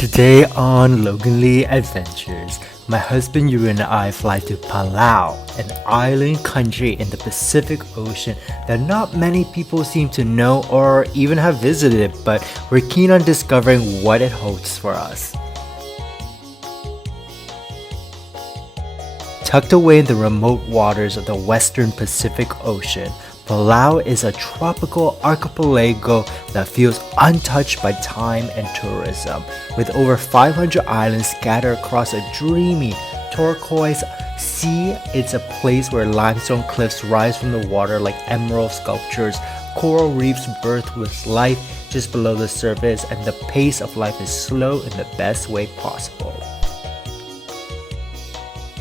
Today on Loganly Adventures, my husband Yuri and I fly to Palau, an island country in the Pacific Ocean that not many people seem to know or even have visited, but we're keen on discovering what it holds for us. Tucked away in the remote waters of the western Pacific Ocean, Palau is a tropical archipelago that feels untouched by time and tourism. With over 500 islands scattered across a dreamy turquoise sea, it's a place where limestone cliffs rise from the water like emerald sculptures, coral reefs birth with life just below the surface, and the pace of life is slow in the best way possible.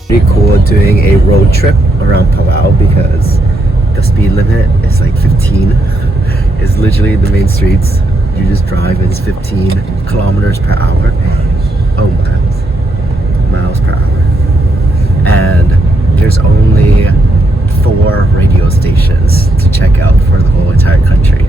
Pretty cool doing a road trip around Palau because the speed limit is like 15. It's literally the main streets. You just drive and it's 15 kilometers per hour. Oh, miles per hour. And there's only 4 radio stations to check out for the whole entire country.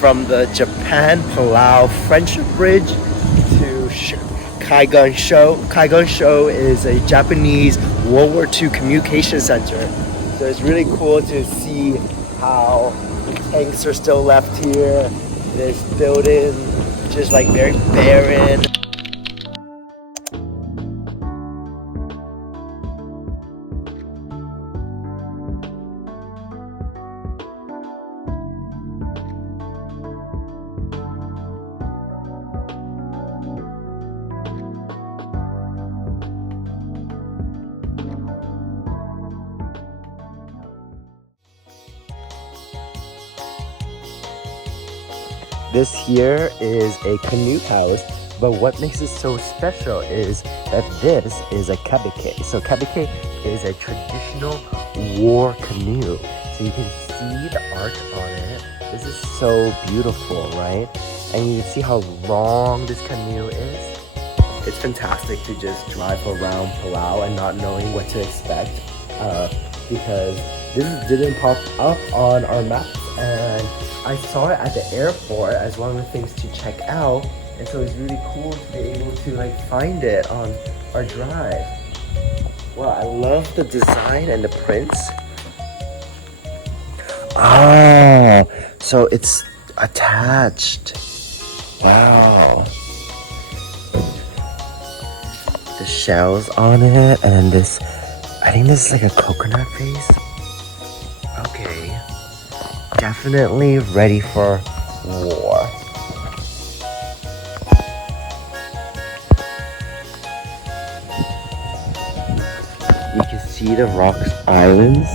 From the Japan-Palau Friendship Bridge to Kaigan Sho. Kaigan Sho is a Japanese World War II communication center. So it's really cool to see how tanks are still left here. This building just like very barren. This here is a canoe house, but what makes it so special is that this is a kayaking. So kayaking is a traditional war canoe. So you can see the art on it. This is so beautiful, right? And you can see how long this canoe is. It's fantastic to just drive around Palau and not knowing what to expect because this didn't pop up on our maps, and I saw it at the airport as one of the things to check out, and so it's really cool to be able to like find it on our drive. Wow, I love the design and the prints. Ah, so it's attached. Wow. The shells on it, and this, I think this is like a coconut face. Okay. Definitely ready for war. You can see the rocks islands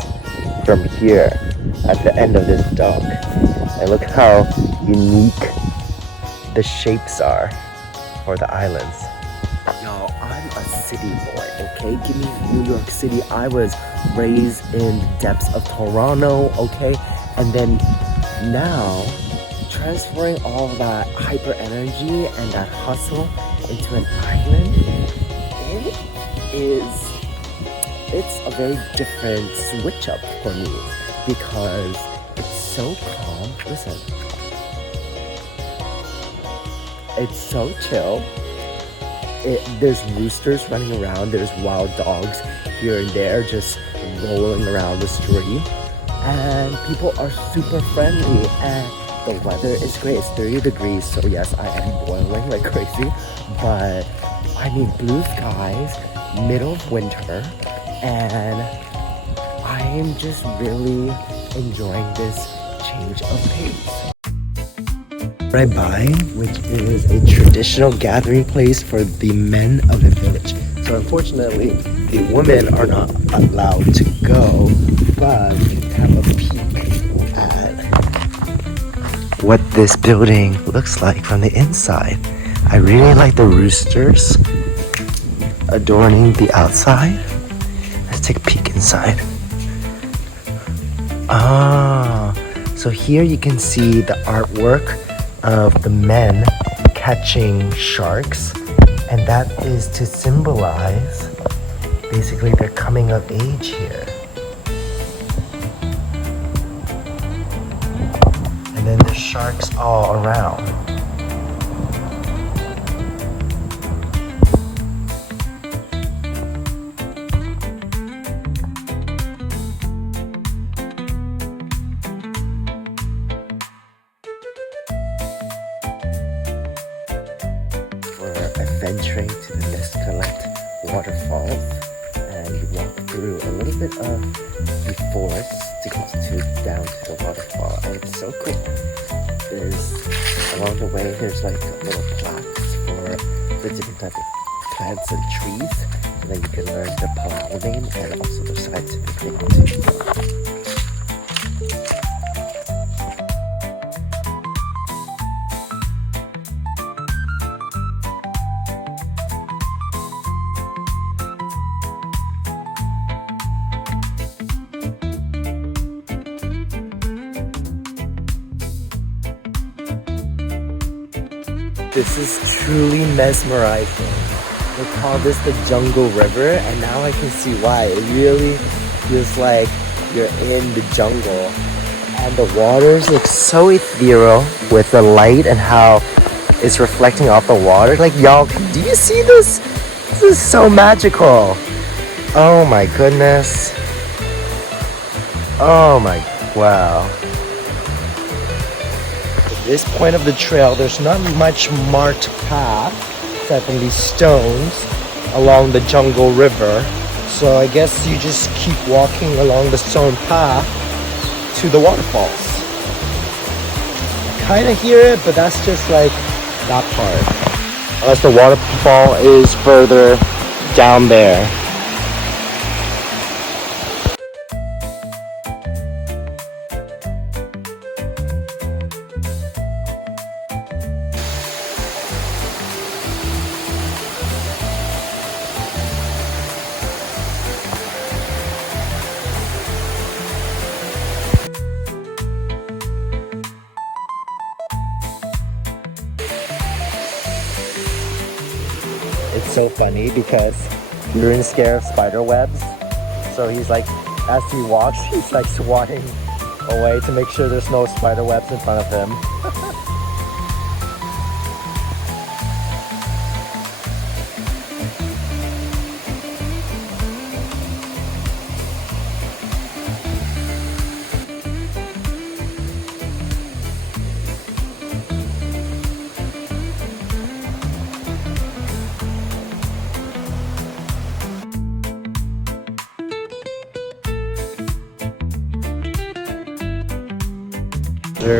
from here at the end of this dock. And look how unique the shapes are for the islands. Y'all, I'm a city boy, okay? Give me New York City. I was raised in the depths of Toronto, okay? And then now, transferring all of that hyper energy and that hustle into an island, it's a very different switch up for me because it's so calm. Listen, it's so chill. There's roosters running around, there's wild dogs here and there just rolling around the street. And people are super friendly, and the weather is great. It's 30 degrees, so yes, I am boiling like crazy, but I mean blue skies, middle of winter, and I am just really enjoying this change of pace. Right by, which is a traditional gathering place for the men of the village. So unfortunately, the women are not allowed to go, but you can have a peek at what this building looks like from the inside. I really like the roosters adorning the outside. Let's take a peek inside. Ah, so here you can see the artwork of the men catching sharks, and that is to symbolize basically their coming of age here. sharks all around. We're adventuring to the Mescalit waterfalls, and you walk through a little bit of the forest to get down to the waterfall, and it's so cool. Along the way there's like little plaques for the different type of plants and trees, and then you can learn the Palau name and also the scientific name too. This is truly mesmerizing. They call this the jungle river, and now I can see why. It really feels like you're in the jungle. And the waters look so ethereal with the light and how it's reflecting off the water. Like, y'all, do you see this? This is so magical. Oh my goodness. Oh my, wow. This point of the trail, there's not much marked path except from these stones along the jungle river. So I guess you just keep walking along the stone path to the waterfalls. I kind of hear it, but that's just like that part. Unless the waterfall is further down there. It's so funny because Ruin's scared of spider webs. So he's like, as he walks, he's like swatting away to make sure there's no spider webs in front of him.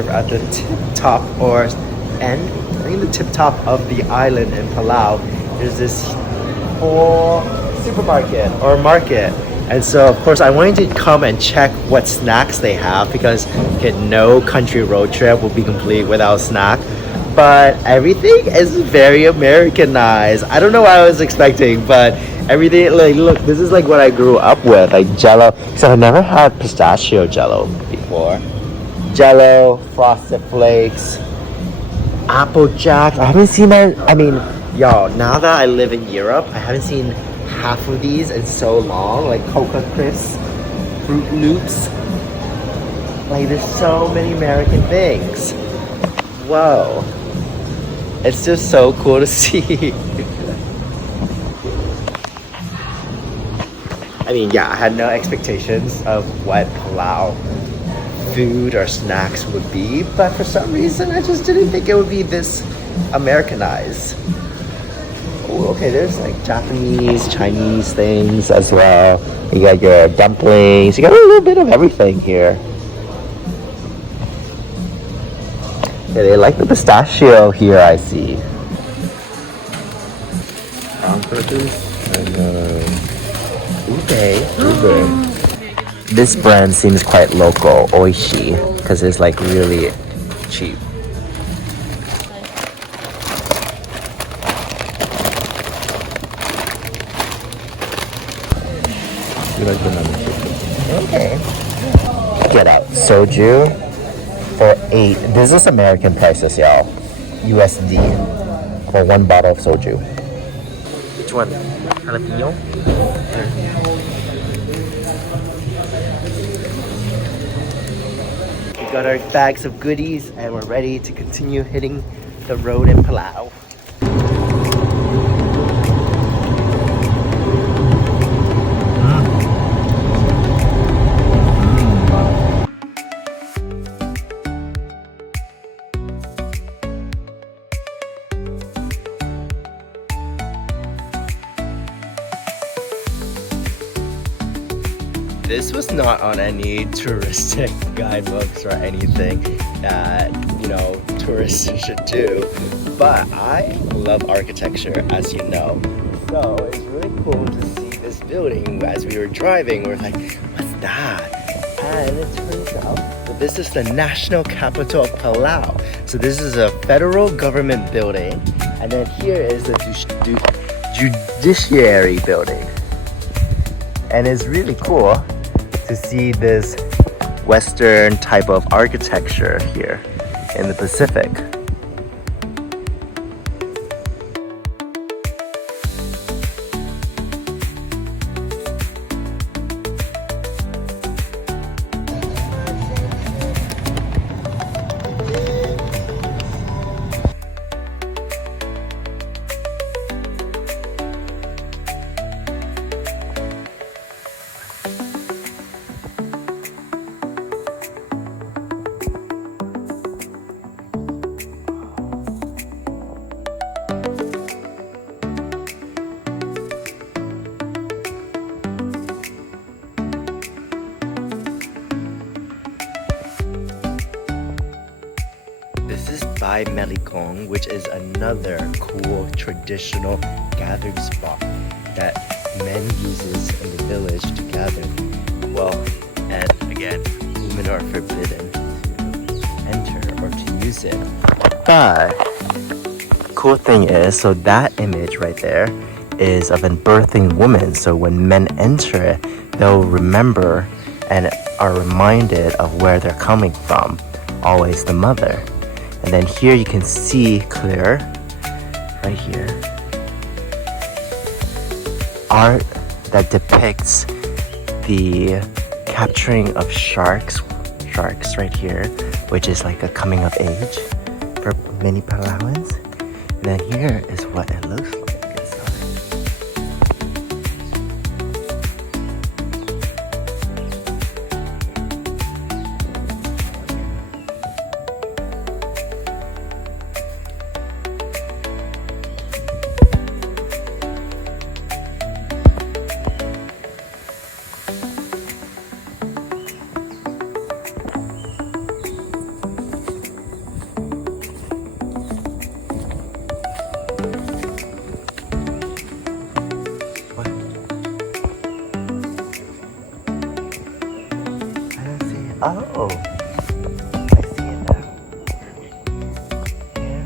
At the tip top or end, I think the tip top of the island in Palau, there's this whole supermarket or market. And so of course I wanted to come and check what snacks they have because no country road trip will be complete without snack. But everything is very Americanized. I don't know what I was expecting, but everything, like, look, this is like what I grew up with, like Jello. So I've never had pistachio Jello before. Jello, Frosted Flakes, Apple Jacks. I haven't seen that. I mean, y'all, now that I live in Europe, I haven't seen half of these in so long. Like Coca Crisps, Fruit Loops. Like, there's so many American things. Whoa. It's just so cool to see. I mean, yeah, I had no expectations of what Palau food or snacks would be, but for some reason I just didn't think it would be this Americanized. Oh, okay, there's like Japanese, Chinese things as well. You got your dumplings, you got a little bit of everything here. Yeah, they like the pistachio here, I see. Ube. This brand seems quite local, Oishi, because it's like really cheap. You like the membership? Okay. Get out. Soju for $8. This is American prices, y'all. USD for one bottle of soju. Which one? Jalapeno? got our bags of goodies and we're ready to continue hitting the road in Palau. This was not on any touristic guidebooks or anything that, you know, tourists should do, but I love architecture, as you know. So it's really cool to see this building. As we were driving, we're like, what's that? And it turns out that this is the national capital of Palau. So this is a federal government building, and then here is the judiciary building. And it's really cool to see this Western type of architecture here in the Pacific. This is by Megaliths, which is another cool traditional gathering spot that men uses in the village to gather. Well, and again, women are forbidden to enter or to use it. But cool thing is, so that image right there is of a birthing woman. So when men enter it, they'll remember and are reminded of where they're coming from. Always the mother. And then here you can see clear, right here, art that depicts the capturing of sharks right here, which is like a coming of age for many Palauans. And then here is what it looks like inside. Oh, I see it now. Yeah,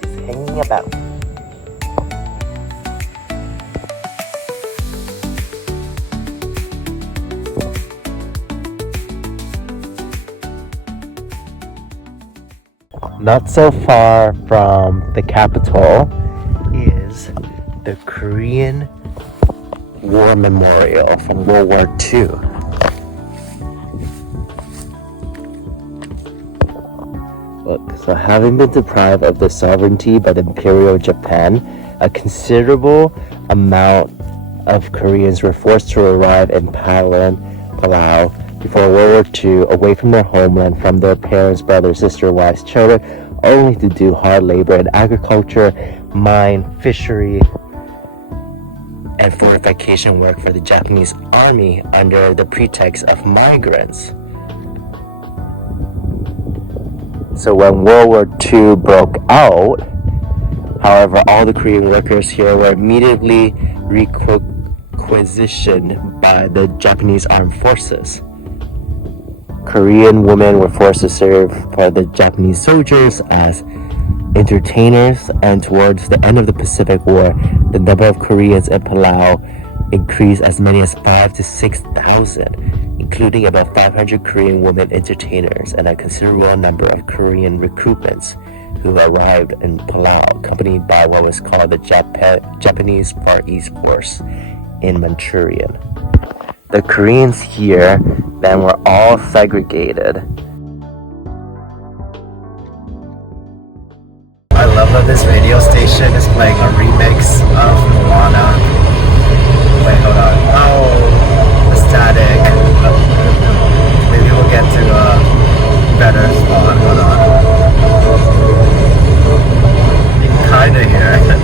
just hanging about. Not so far from the capital is the Korean War Memorial from World War II. Look, so having been deprived of the sovereignty by the Imperial Japan, a considerable amount of Koreans were forced to arrive in Palau before World War II, away from their homeland, from their parents, brothers, sisters, wives, children, only to do hard labor in agriculture, mine, fishery, and fortification work for the Japanese army under the pretext of migrants. So when World War II broke out, however, all the Korean workers here were immediately requisitioned by the Japanese armed forces. Korean women were forced to serve for the Japanese soldiers as entertainers, and towards the end of the Pacific War, the number of Koreans in Palau increased as many as 5,000 to 6,000, including about 500 Korean women entertainers and a considerable number of Korean recruitments who arrived in Palau, accompanied by what was called the Japanese Far East Force in Manchurian. The Koreans here then were all segregated Love this radio station is playing a remix of Moana. Wait, hold on. Oh, the static. Maybe we'll get to a better spot. Hold on. You can kinda hear it.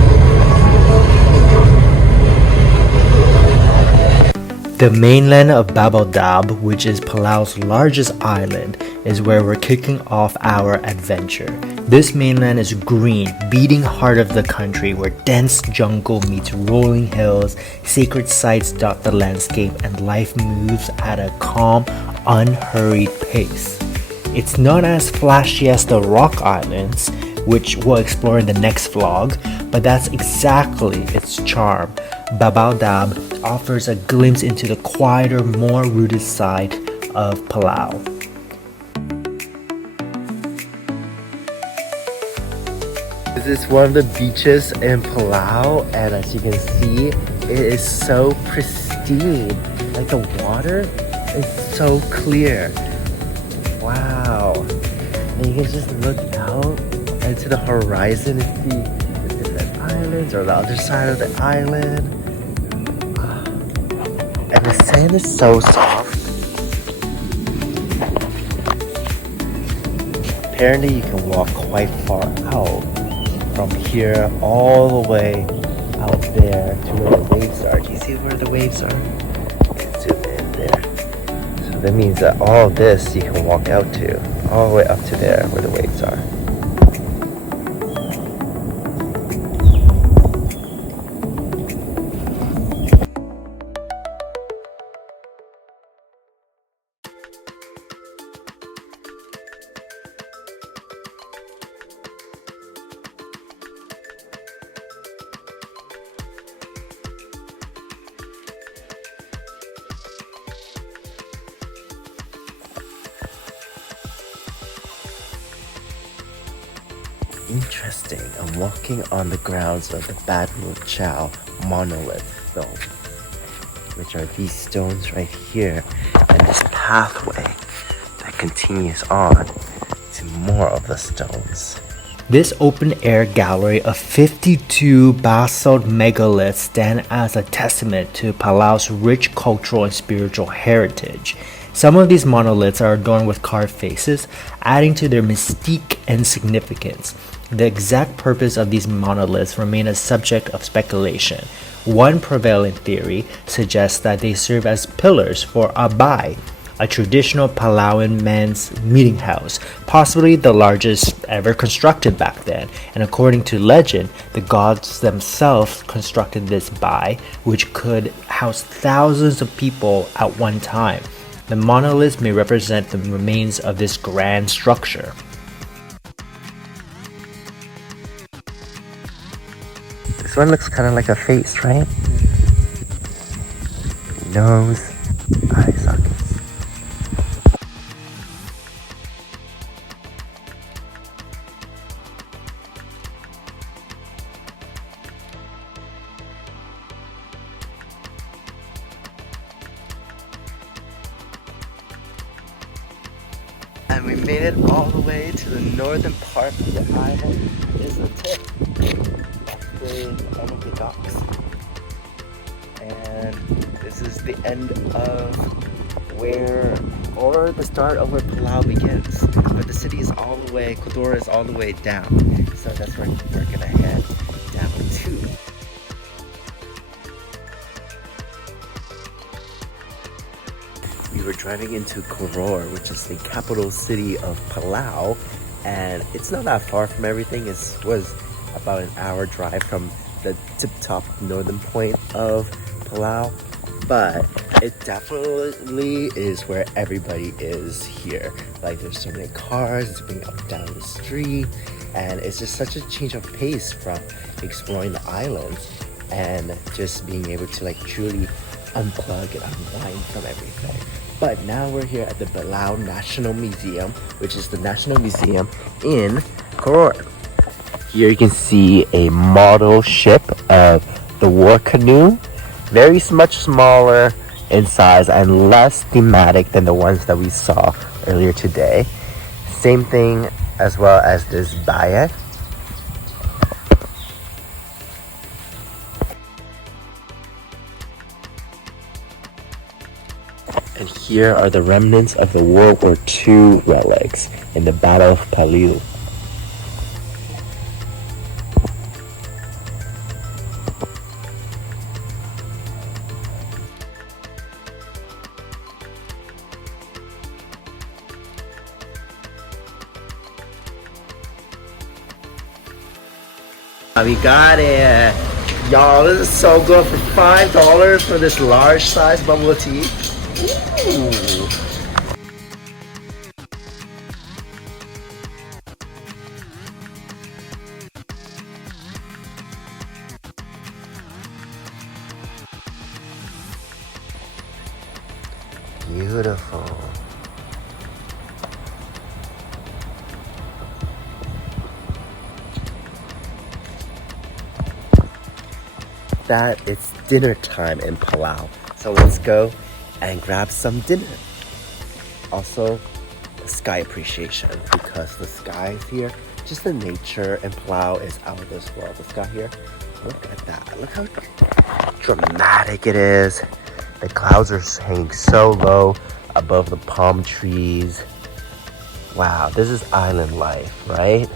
The mainland of Babodab, which is Palau's largest island, is where we're kicking off our adventure. This mainland is green, beating heart of the country where dense jungle meets rolling hills, sacred sites dot the landscape, and life moves at a calm, unhurried pace. It's not as flashy as the Rock Islands, which we'll explore in the next vlog, but that's exactly its charm. Babodab offers a glimpse into the quieter, more rooted side of Palau. This is one of the beaches in Palau, and as you can see, it is so pristine. Like the water is so clear. Wow. And you can just look out into the horizon and see the different islands or the other side of the island. And the sand is so soft. Apparently you can walk quite far out from here all the way out there to where the waves are. Do you see where the waves are? Let's zoom in there. So that means that all this you can walk out to, all the way up to there where the waves are. Interesting, I'm walking on the grounds of the Badru Chow monolith stone, which are these stones right here, and this pathway that continues on to more of the stones. This open-air gallery of 52 basalt megaliths stand as a testament to Palau's rich cultural and spiritual heritage. Some of these monoliths are adorned with carved faces, adding to their mystique and significance. The exact purpose of these monoliths remain a subject of speculation. One prevailing theory suggests that they serve as pillars for a bai, a traditional Palauan men's meeting house, possibly the largest ever constructed back then. And according to legend, the gods themselves constructed this bai, which could house thousands of people at one time. The monoliths may represent the remains of this grand structure. This one looks kind of like a face, right? Nose, eye sockets. And we made it all the way to the northern part of the island. This is the tip. That's the end of the docks. And this is the end of where, or the start of where Palau begins. But the city is all the way, Koror is all the way down. So that's where we're gonna head down to. We were driving into Koror, which is the capital city of Palau, and it's not that far from everything. It was about an hour drive from the tip-top northern point of Palau, but it definitely is where everybody is here. Like, there's so many cars zipping up and down the street, and it's just such a change of pace from exploring the islands and just being able to like truly unplug and unwind from everything. But now we're here at the Palau National Museum, which is the national museum in Koror. Here you can see a model ship of the war canoe, very much smaller in size and less thematic than the ones that we saw earlier today. Same thing as well as this bayat. And here are the remnants of the World War II relics in the Battle of Palau. We got it! Y'all, this is so good for $5 for this large size bubble tea. Ooh. Beautiful. That it's dinner time in Palau. So let's go and grab some dinner. Also, sky appreciation, because the skies here, just the nature in Palau is out of this world. The sky here, look at that. Look how dramatic it is. The clouds are hanging so low above the palm trees. Wow, this is island life, right?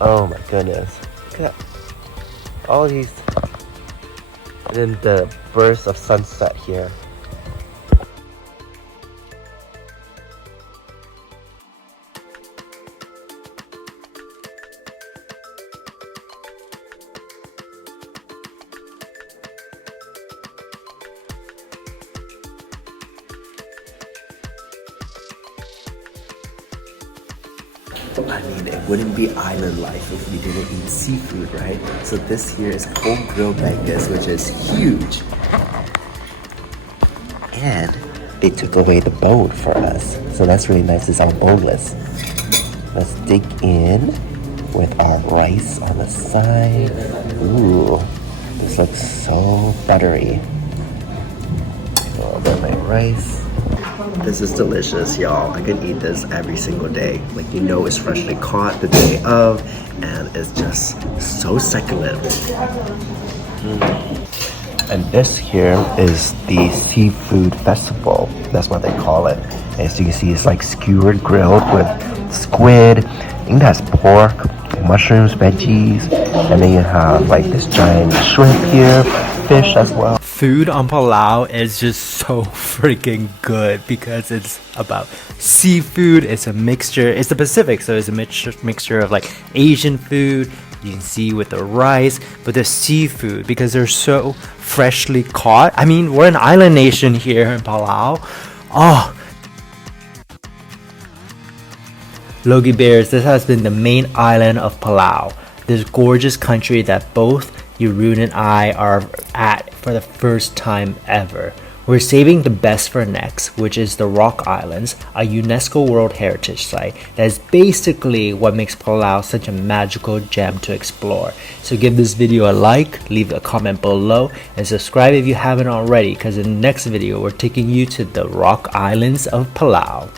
Oh my goodness. Look at that. All these. And then the burst of sunset here. I mean, it wouldn't be island life if we didn't eat seafood, right? So this here is cold grilled mangus, which is huge. And they took away the bone for us. So that's really nice, it's all boneless. Let's dig in with our rice on the side. Ooh, this looks so buttery. A little bit of my rice. This is delicious, y'all. I can eat this every single day. Like, you know, it's freshly caught the day of, and it's just so succulent. And this here is the seafood festival. That's what they call it. As you can see, it's like skewered grilled with squid. I think that's pork, mushrooms, veggies, and then you have like this giant shrimp here, fish as well. Food on Palau is just so freaking good because it's about seafood. It's a mixture. It's the Pacific, so it's a mixture of like Asian food. You can see with the rice, but the seafood, because they're so freshly caught. I mean, we're an island nation here in Palau. Oh, Logey Bears, this has been the main island of Palau. This gorgeous country that both Jeroen and I are at for the first time ever. We're saving the best for next, which is the Rock Islands, a UNESCO World Heritage Site that is basically what makes Palau such a magical gem to explore. So give this video a like, leave a comment below, and subscribe if you haven't already, because in the next video we're taking you to the Rock Islands of Palau.